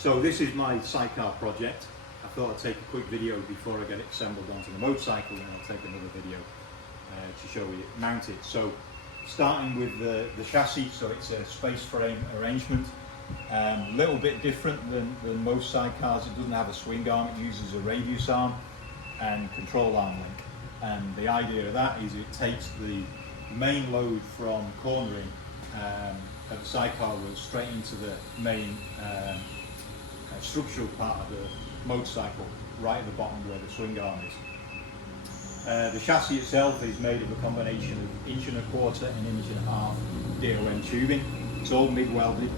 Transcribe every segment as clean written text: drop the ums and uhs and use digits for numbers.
So this is my Sidecar project. I thought I'd take a quick video before I get it assembled onto the motorcycle, and I'll take another video to show you it mounted. So starting with the chassis, so it's a space frame arrangement. A little bit different than most sidecars. It doesn't have a swing arm, it uses a radius arm and control arm link. And the idea of that is it takes the main load from cornering of the sidecar wheel straight into the main structural part of the motorcycle, right at the bottom where the swing arm is. The chassis itself is made of a combination of 1¼ and 1.5 DOM tubing. It's all MIG welded,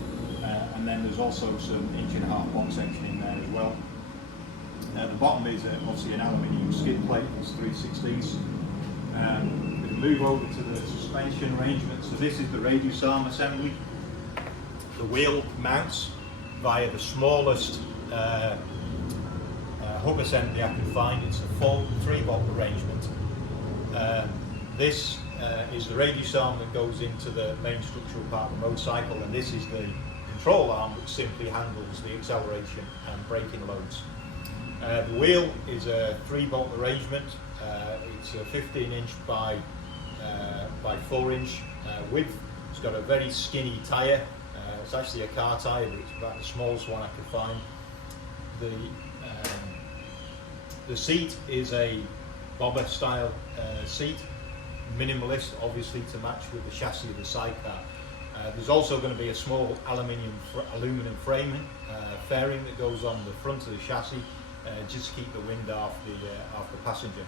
and then there's also some 1.5 box section in there as well. The bottom is obviously an aluminium skid plate, it's 3/16. We can move over to the suspension arrangement. So this is the radius arm assembly. The wheel mounts via the smallest hub assembly I can find. It's a full 3-bolt arrangement. This is the radius arm that goes into the main structural part of the motorcycle, and this is the control arm which simply handles the acceleration and braking loads. The wheel is a 3-bolt arrangement. It's a 15-inch by 4-inch width. It's got a very skinny tyre. It's actually a car tyre, but it's about the smallest one I could find. The seat is a bobber style seat, minimalist obviously to match with the chassis of the sidecar. There's also going to be a small aluminum framing fairing that goes on the front of the chassis, just to keep the wind off the passenger.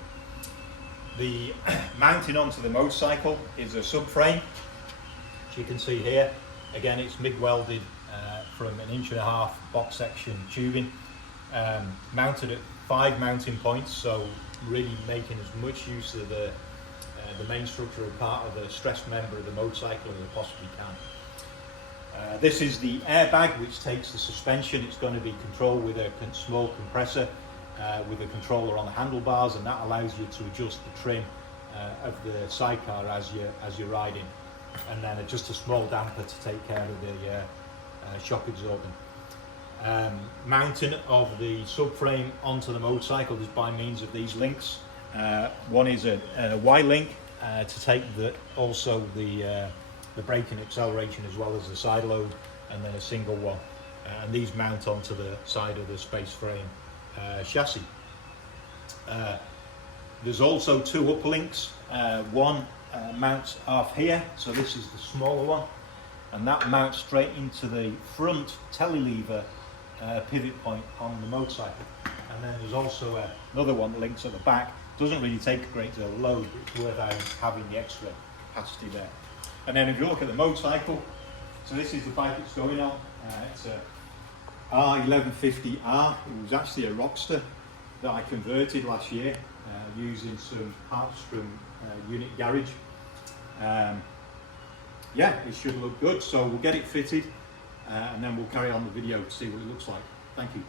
The mounting onto the motorcycle is a subframe, which you can see here. Again, it's MIG welded from an 1.5 box section tubing, mounted at 5 mounting points, so really making as much use of the main structural part of the stress member of the motorcycle as I possibly can. This is the airbag which takes the suspension. It's going to be controlled with a small compressor with a controller on the handlebars, and that allows you to adjust the trim of the sidecar as you're riding, and then just a small damper to take care of the shock absorbing. Mounting of the subframe onto the motorcycle is by means of these links. One is a Y-link to take also the braking acceleration as well as the side load, and then a single one. And these mount onto the side of the space frame chassis. There's also 2 up links. One mounts off here, so this is the smaller one, and that mounts straight into the front telelever pivot point on the motorcycle. And then there's also another one that links at the back. Doesn't really take a great deal of load, but it's worth having the extra capacity there. And then if you look at the motorcycle, so this is the bike it's going on. It's a R1150R. It was actually a Rockster that I converted last year using some parts from Unit Garage. Yeah, it should look good, so we'll get it fitted and then we'll carry on the video to see what it looks like. Thank you.